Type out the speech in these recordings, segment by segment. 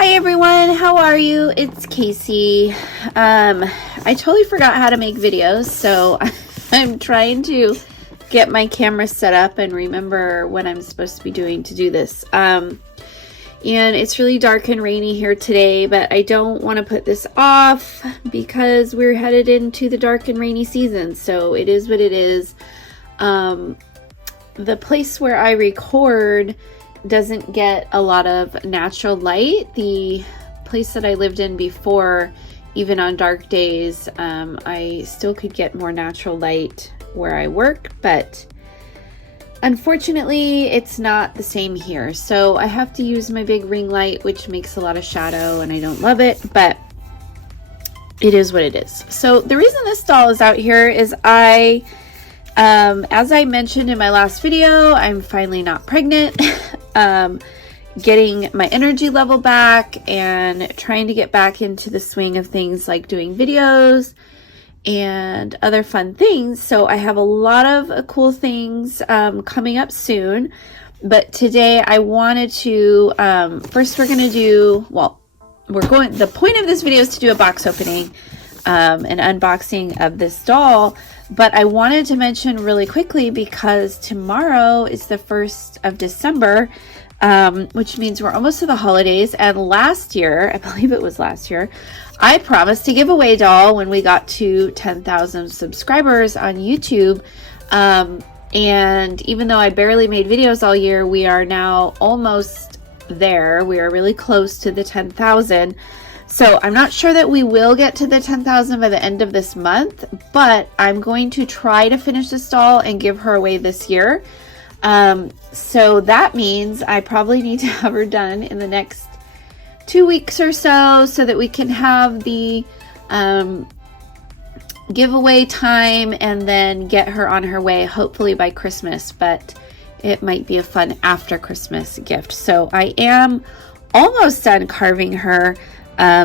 Hi everyone, how are you? It's Casey. I totally forgot how to make videos, so I'm trying to get my camera set up and remember what I'm supposed to be doing to do this. And it's really dark and rainy here today, but I don't want to put this off because we're headed into the dark and rainy season, so it is what it is. The place where I record doesn't get a lot of natural light. The place that I lived in before, even on dark days, I still could get more natural light where I work, but unfortunately it's not the same here. So I have to use my big ring light, which makes a lot of shadow and I don't love it, but it is what it is. So the reason this doll is out here is as I mentioned in my last video, I'm finally not pregnant. Getting my energy level back and trying to get back into the swing of things like doing videos and other fun things. So I have a lot of cool things coming up soon. But today I wanted to, first we're going to do, the point of this video is to do a box opening, an unboxing of this doll. But I wanted to mention really quickly because tomorrow is the 1st of December, which means we're almost to the holidays. And last year, I believe it was last year, I promised to give away a doll when we got to 10,000 subscribers on YouTube. And even though I barely made videos all year, we are now almost there. We are really close to the 10,000. So I'm not sure that we will get to the 10,000 by the end of this month, but I'm going to try to finish this doll and give her away this year. So that means I probably need to have her done in the next 2 weeks or so that we can have the giveaway time and then get her on her way, hopefully by Christmas, but it might be a fun after Christmas gift. So I am almost done carving her.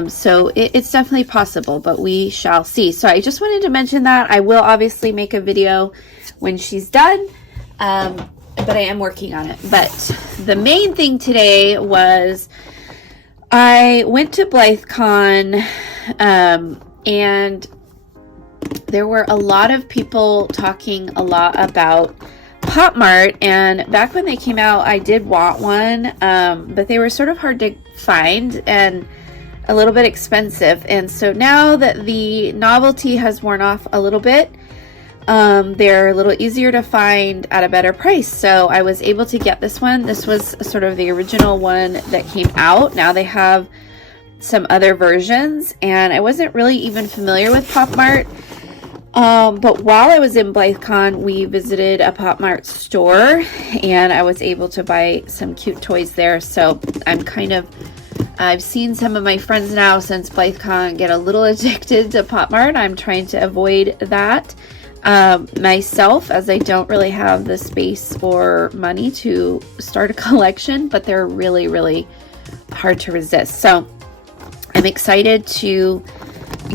So it's definitely possible, but we shall see. So I just wanted to mention that. I will obviously make a video when she's done, but I am working on it. But the main thing today was I went to BlytheCon, and there were a lot of people talking a lot about Pop Mart, and back when they came out, I did want one, but they were sort of hard to find and a little bit expensive. And so now that the novelty has worn off a little bit, they're a little easier to find at a better price. So I was able to get this one. This was sort of the original one that came out. Now they have some other versions, and I wasn't really even familiar with Pop Mart. But while I was in BlytheCon, we visited a Pop Mart store, and I was able to buy some cute toys there. So I've seen some of my friends now since BlytheCon get a little addicted to Pop Mart. I'm trying to avoid that myself, as I don't really have the space or money to start a collection, but they're really, really hard to resist. So I'm excited to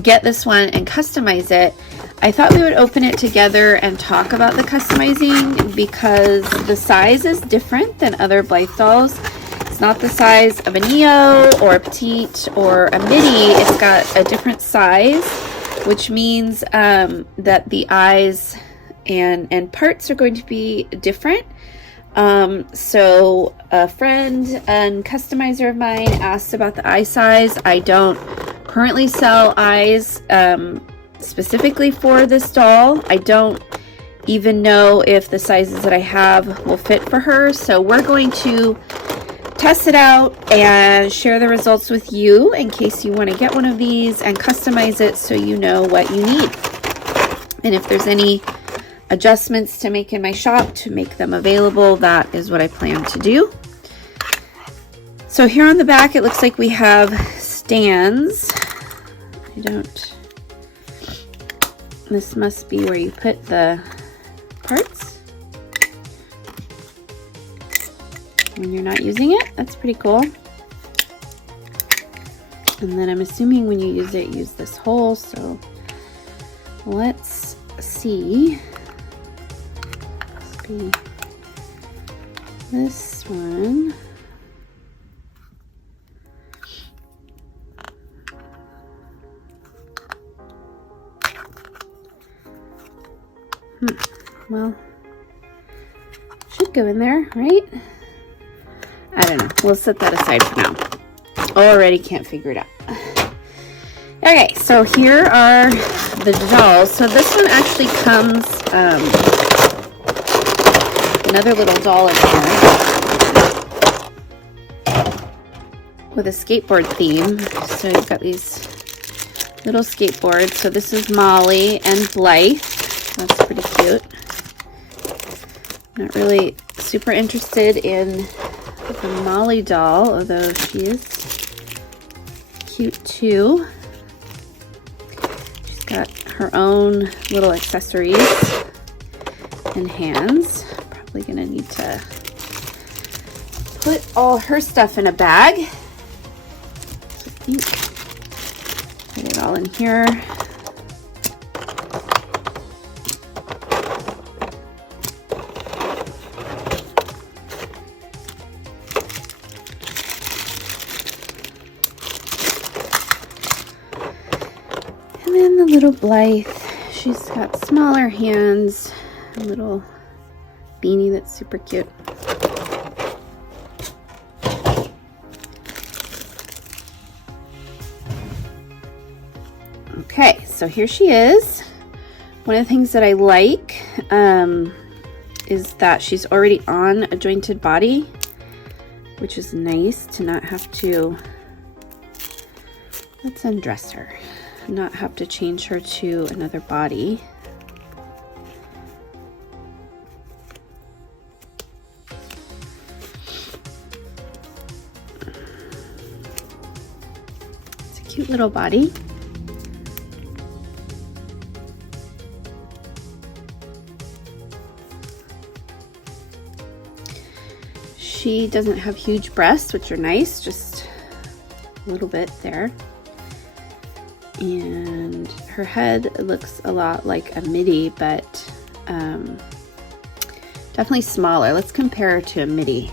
get this one and customize it. I thought we would open it together and talk about the customizing because the size is different than other Blythe dolls. Not the size of a Neo or a Petite or a Mini. It's got a different size, which means that the eyes and parts are going to be different. So a friend and customizer of mine asked about the eye size. I don't currently sell eyes specifically for this doll. I don't even know if the sizes that I have will fit for her. So we're going to test it out and share the results with you in case you want to get one of these and customize it so you know what you need. And if there's any adjustments to make in my shop to make them available, that is what I plan to do. So here on the back, it looks like we have stands. This must be where you put the parts when you're not using it. That's pretty cool. And then I'm assuming when you use it, use this hole. So let's see. Must be this one. Well, should go in there, right? I don't know. We'll set that aside for now. Already can't figure it out. Okay, so here are the dolls. So this one actually comes, another little doll in here with a skateboard theme. So you've got these little skateboards. So this is Molly and Blythe. That's pretty cute. Not really super interested in the Molly doll, although she is cute too. She's got her own little accessories and hands. Probably gonna need to put all her stuff in a bag. So I think put it all in here. And then the little Blythe, she's got smaller hands, a little beanie that's super cute. Okay, so here she is. One of the things that I like is that she's already on a jointed body, which is nice to not have to, let's undress her, not have to change her to another body. It's a cute little body. She doesn't have huge breasts, which are nice, just a little bit there. And her head looks a lot like a midi, but definitely smaller. Let's compare her to a midi.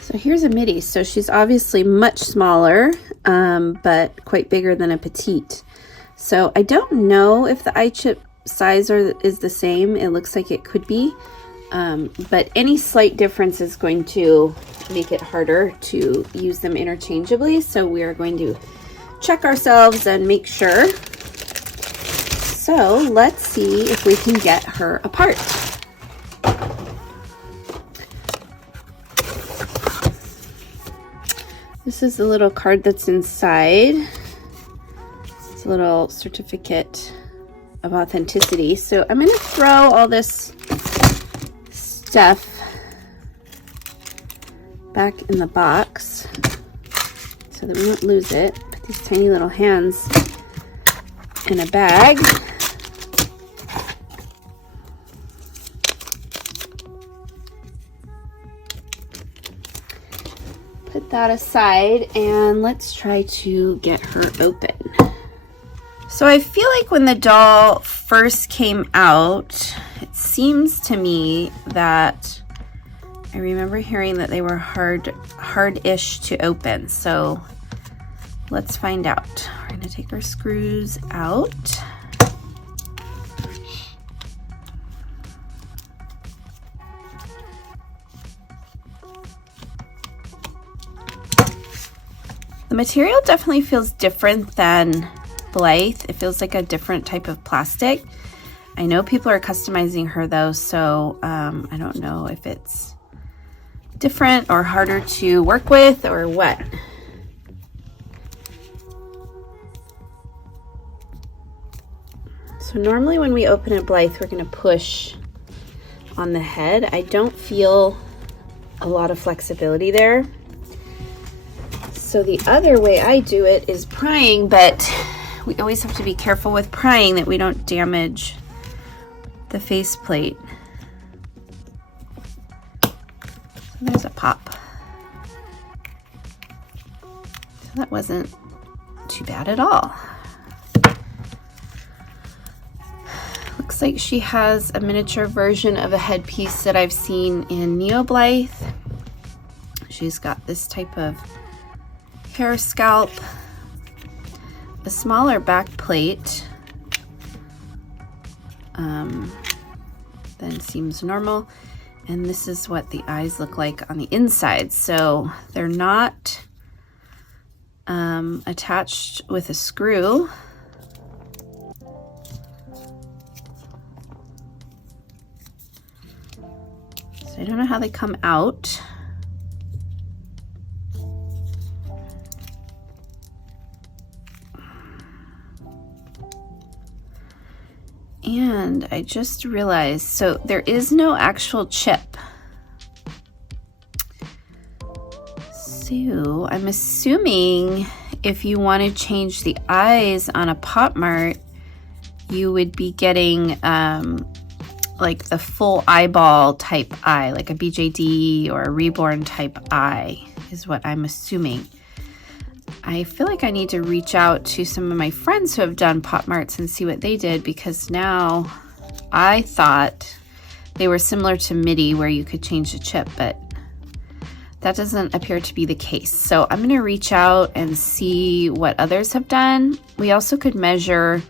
So here's a midi. So she's obviously much smaller, but quite bigger than a petite. So I don't know if the eye chip size is the same. It looks like it could be. But any slight difference is going to make it harder to use them interchangeably. So we are going to check ourselves and make sure. So let's see if we can get her apart. This is the little card that's inside. It's a little certificate of authenticity. So I'm going to throw all this stuff back in the box so that we won't lose it. Put these tiny little hands in a bag. Put that aside and let's try to get her open. So I feel like when the doll first came out, it seems to me that I remember hearing that they were hard-ish to open. So let's find out. We're going to take our screws out. The material definitely feels different than Blythe. It feels like a different type of plastic. I know people are customizing her though, so I don't know if it's different or harder to work with or what. So normally when we open a Blythe, we're going to push on the head. I don't feel a lot of flexibility there. So the other way I do it is prying, but we always have to be careful with prying that we don't damage the faceplate. So there's a pop. So that wasn't too bad at all. Looks like she has a miniature version of a headpiece that I've seen in Neo Blythe. She's got this type of hair scalp, a smaller back plate, then seems normal. And this is what the eyes look like on the inside. So they're not attached with a screw. So I don't know how they come out. And I just realized, so there is no actual chip. So I'm assuming if you want to change the eyes on a Pop Mart, you would be getting like the full eyeball type eye, like a BJD or a Reborn type eye is what I'm assuming. I feel like I need to reach out to some of my friends who have done Pop Marts and see what they did, because now I thought they were similar to MIDI where you could change the chip, but that doesn't appear to be the case. So I'm going to reach out and see what others have done. We also could measure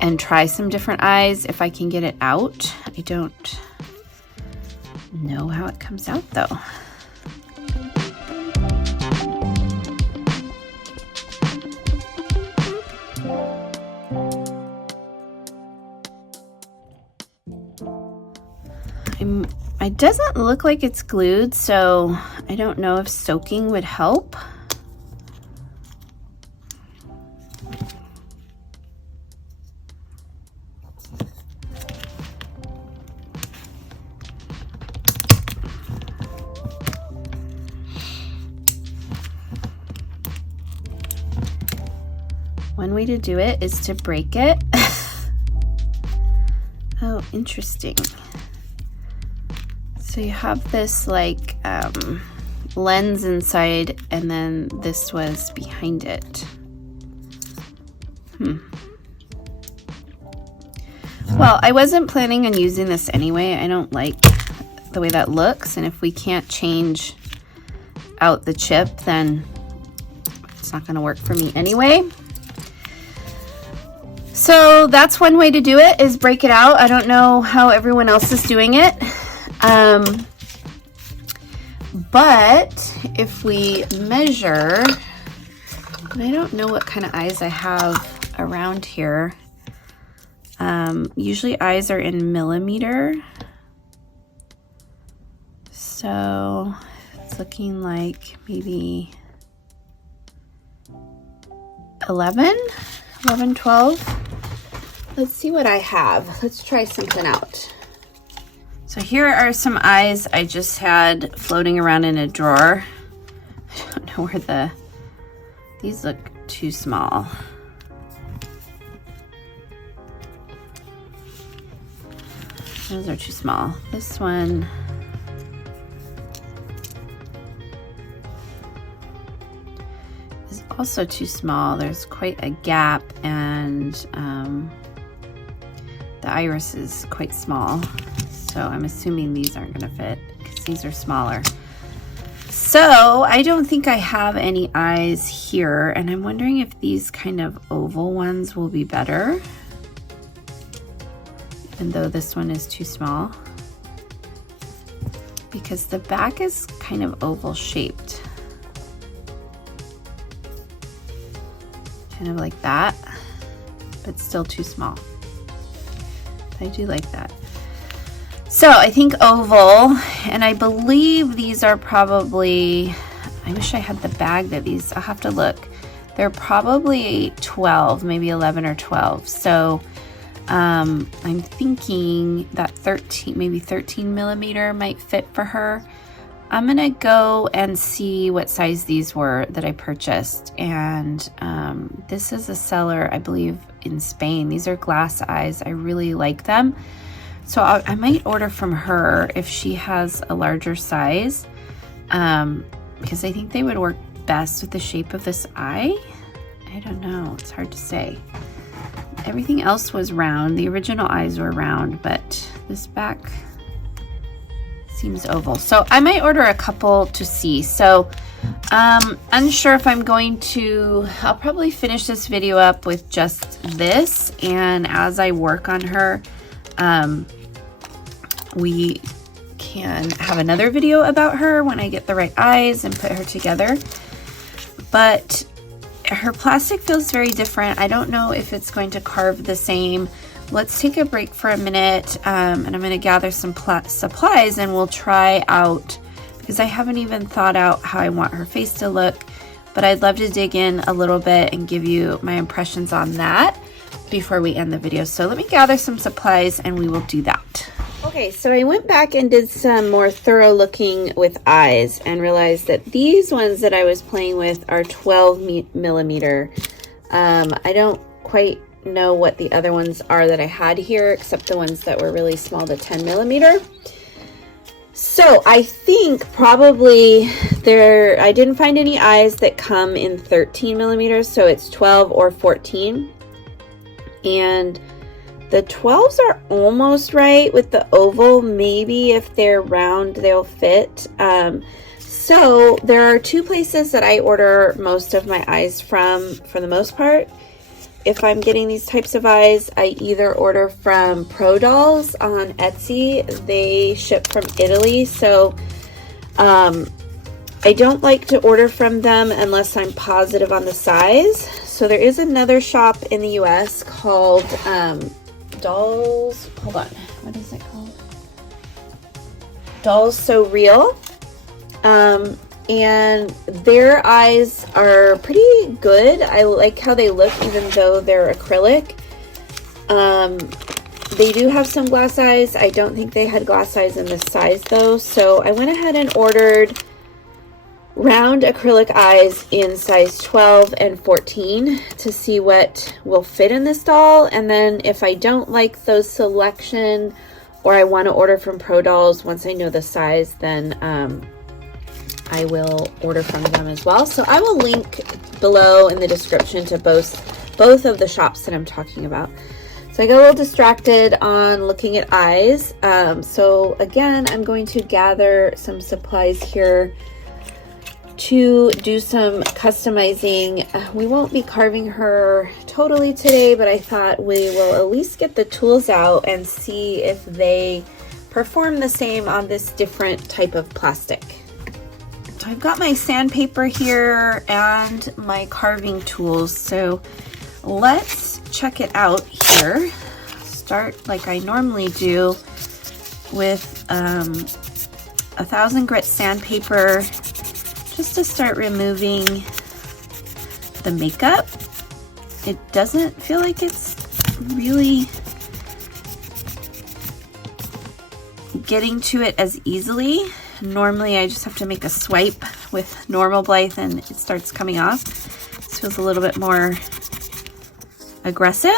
and try some different eyes if I can get it out. I don't know how it comes out though. It doesn't look like it's glued, so I don't know if soaking would help. One way to do it is to break it. Oh, interesting. So you have this like lens inside, and then this was behind it. Well, I wasn't planning on using this anyway. I don't like the way that looks, and if we can't change out the chip, then it's not going to work for me anyway. So that's one way to do it, is break it out. I don't know how everyone else is doing it. But if we measure, and I don't know what kind of eyes I have around here. Usually eyes are in millimeter. So it's looking like maybe 11, 12. Let's see what I have. Let's try something out. So here are some eyes I just had floating around in a drawer. I don't know where these look too small. Those are too small. This one is also too small. There's quite a gap, and the iris is quite small. So I'm assuming these aren't going to fit because these are smaller. So I don't think I have any eyes here, and I'm wondering if these kind of oval ones will be better, even though this one is too small, because the back is kind of oval shaped, kind of like that, but still too small. I do like that. So I think oval, and I believe these are probably, I wish I had the bag that these, I'll have to look. They're probably 12, maybe 11 or 12. So I'm thinking that 13, maybe 13 millimeter might fit for her. I'm gonna go and see what size these were that I purchased. And this is a seller, I believe, in Spain. These are glass eyes. I really like them. So I might order from her if she has a larger size, because I think they would work best with the shape of this eye. I don't know, it's hard to say. Everything else was round. The original eyes were round, but this back seems oval. So I might order a couple to see. So unsure if I'm going to, I'll probably finish this video up with just this, and as I work on her, We can have another video about her when I get the right eyes and put her together. But her plastic feels very different. I don't know if it's going to carve the same. Let's take a break for a minute, and I'm going to gather some supplies and we'll try out, because I haven't even thought out how I want her face to look, but I'd love to dig in a little bit and give you my impressions on that before we end the video. So let me gather some supplies and we will do that. Okay, so I went back and did some more thorough looking with eyes and realized that these ones that I was playing with are 12 millimeter. I don't quite know what the other ones are that I had here, except the ones that were really small, the 10 millimeter. So I think probably I didn't find any eyes that come in 13 millimeters, so it's 12 or 14. And the 12s are almost right with the oval. Maybe if they're round, they'll fit. So there are two places that I order most of my eyes from, for the most part. If I'm getting these types of eyes, I either order from Pro Dolls on Etsy. They ship from Italy, so I don't like to order from them unless I'm positive on the size. So there is another shop in the US called Dolls, hold on, what is it called? Dolls So Real. And their eyes are pretty good. I like how they look even though they're acrylic. They do have some glass eyes. I don't think they had glass eyes in this size though. So I went ahead and ordered round acrylic eyes in size 12 and 14 to see what will fit in this doll. And then if I don't like those selection, or I want to order from Pro Dolls, once I know the size, then I will order from them as well. So I will link below in the description to both of the shops that I'm talking about. So I got a little distracted on looking at eyes. So again, I'm going to gather some supplies here to do some customizing. We won't be carving her totally today, but I thought we will at least get the tools out and see if they perform the same on this different type of plastic. So I've got my sandpaper here and my carving tools. So let's check it out here. Start like I normally do with 1000 grit sandpaper, just to start removing the makeup. It doesn't feel like it's really getting to it as easily. Normally I just have to make a swipe with normal Blythe and it starts coming off. This feels a little bit more aggressive.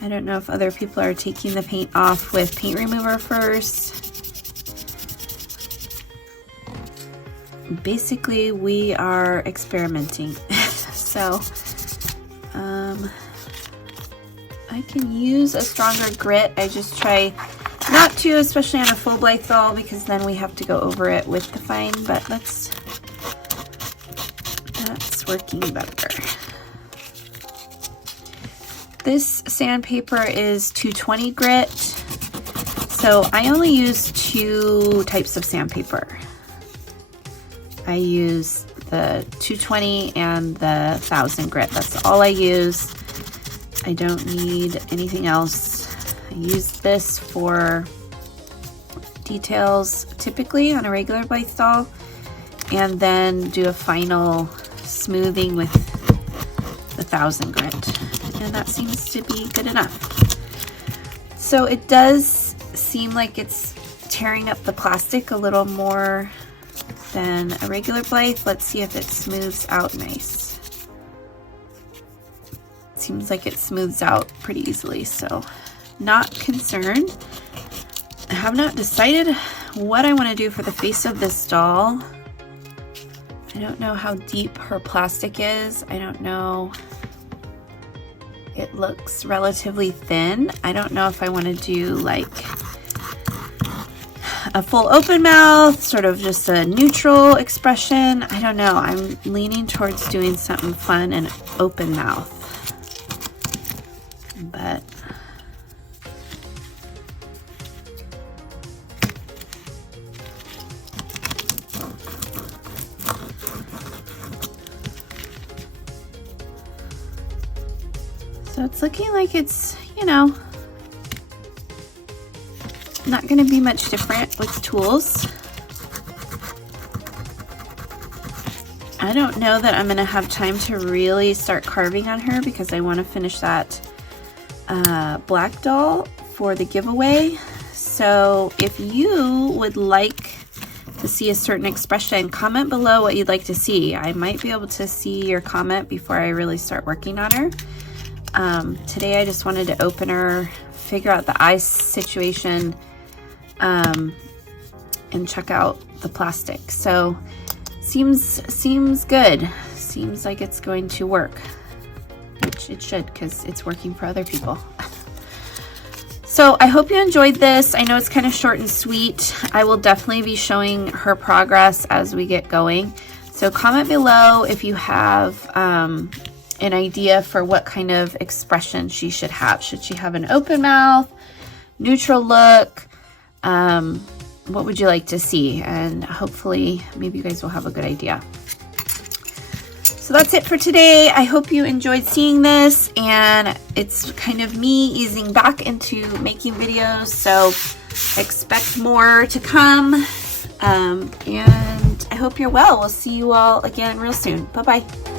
I don't know if other people are taking the paint off with paint remover first. Basically, we are experimenting. So I can use a stronger grit. I just try not to, especially on a full Blythe doll, because then we have to go over it with the fine, but that's working better. This sandpaper is 220 grit, so I only use two types of sandpaper. I use the 220 and the 1000 grit. That's all I use. I don't need anything else. I use this for details typically on a regular Blythe doll, and then do a final smoothing with the 1000 grit, and that seems to be good enough. So it does seem like it's tearing up the plastic a little more than a regular Blythe. Let's see if it smooths out nice. Seems like it smooths out pretty easily, so not concerned. I have not decided what I want to do for the face of this doll. I don't know how deep her plastic is. I don't know. It looks relatively thin. I don't know if I want to do like a full open mouth, sort of just a neutral expression. I don't know. I'm leaning towards doing something fun and open mouth. but so it's looking like it's, you know, not going to be much different with tools. I don't know that I'm going to have time to really start carving on her because I want to finish that black doll for the giveaway. So if you would like to see a certain expression, comment below what you'd like to see. I might be able to see your comment before I really start working on her. Today I just wanted to open her, figure out the eye situation, and check out the plastic. So seems good. Seems like it's going to work, which it should, because it's working for other people. So I hope you enjoyed this. I know it's kind of short and sweet. I will definitely be showing her progress as we get going. So comment below if you have an idea for what kind of expression she should have. Should she have an open mouth, neutral look? What would you like to see? And hopefully maybe you guys will have a good idea. So that's it for today. I hope you enjoyed seeing this, and it's kind of me easing back into making videos, so expect more to come. And I hope you're well. We'll see you all again real soon. Bye-bye.